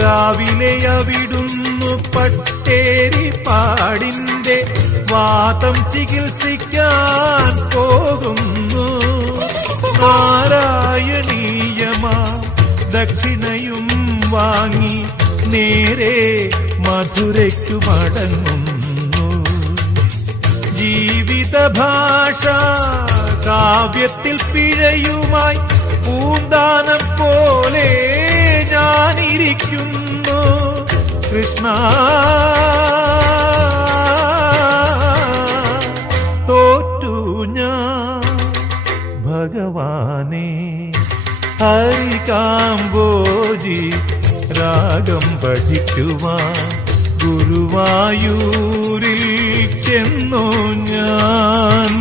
രാവിലെ അവിടുന്നു പട്ടേരിപ്പാടിന്റെ വാതം ചികിത്സിക്കാൻ പോകുന്നു. നാരായണീയമാ ദക്ഷിണയും വാങ്ങി നേരെ മധുരയ്ക്കു മടങ്ങുന്നു. ജീവിത ഭാഷ കാവ്യത്തിൽ പിഴയുമായി പൂന്താനം പോലെ ഞാനിരിക്കുന്നു. കൃഷ്ണ തോറ്റു ഞാൻ ഭഗവാനെ. ഹരികാംബോജി രാഗം പഠിക്കുവാൻ ഗുരുവായൂരിൽ ചെന്നു ഞാൻ.